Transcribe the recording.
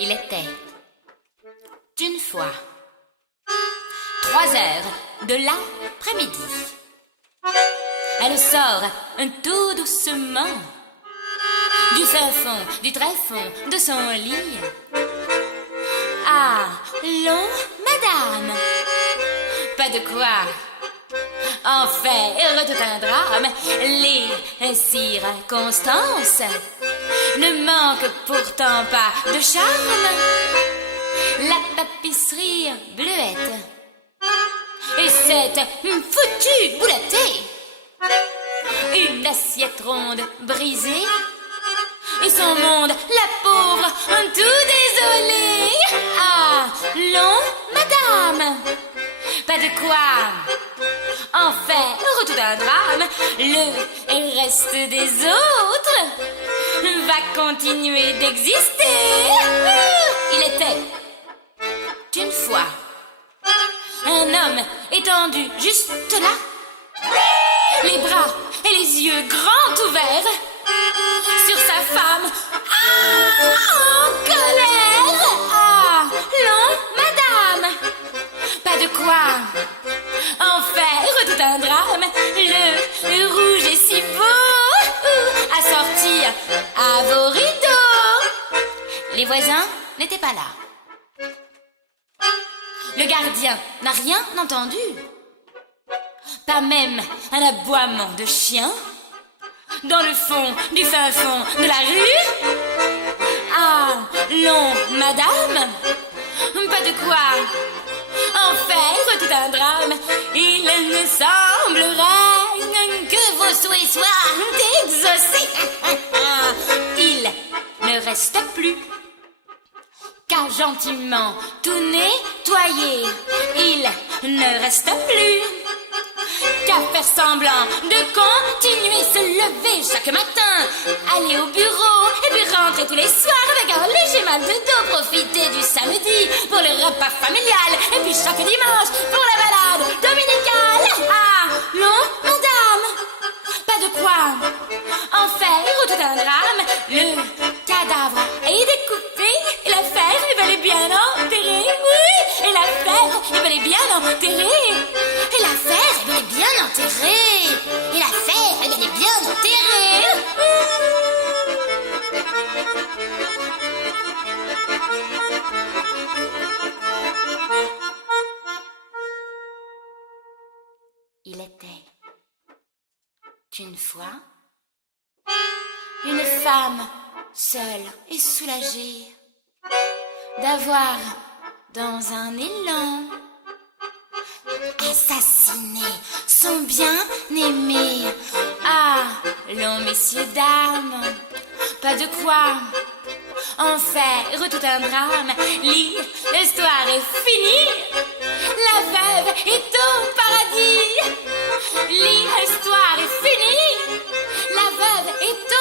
Il était une fois 3 heures de l'après-midi. Elle sort tout doucement du fin fond, du tréfonds de son lit. Allons, madame, pas de quoi en faire tout un drame. Les circonstances ne manquent pourtant pas de charme. La tapisserie bleuette et cette foutue boulettée, une assiette ronde brisée et son monde, la pauvre, tout désolée. Allons, madame, pas de quoi en faire tout un drame. Le reste des autres va continuer d'exister. Il était une fois un homme étendu juste là, les bras et les yeux grands ouverts sur sa femme en colère. Allons, madame, pas de quoi en faire tout un drame. Le rouge est si beau à sortir à vos rideaux. Les voisins n'étaient pas là. Le gardien n'a rien entendu, pas même un aboiement de chien dans le fond du fin fond de la rue. Allons, madame, pas de quoi en faire tout un drame. Il ne semblerait que vos souhaits soient exaucés. Il ne reste plus qu'à gentiment tout nettoyer. Il ne reste plus qu'à faire semblant de continuer, se lever chaque matin, aller au bureau et puis rentrer tous les soirs avec un léger mal de dos, profiter du samedi pour le repas familial et puis chaque dimanche pour la balade dominicale. Allons, madame, pas de quoi en faire tout un drame. Le cadavre est découpé et l'affaire est bel et bien enterrée. Oui, et l'affaire est bel et bien enterrée. Et l'affaire est bel et bien enterrée. Et l'affaire est bel et bien enterrée. Il était une fois une femme seule et soulagée d'avoir dans un élan assassiné son bien-aimé. Allons, messieurs, dames, pas de quoi en faire tout un drame. L'histoire est finie, la veuve est au paradis. L'histoire est finie, la veuve est au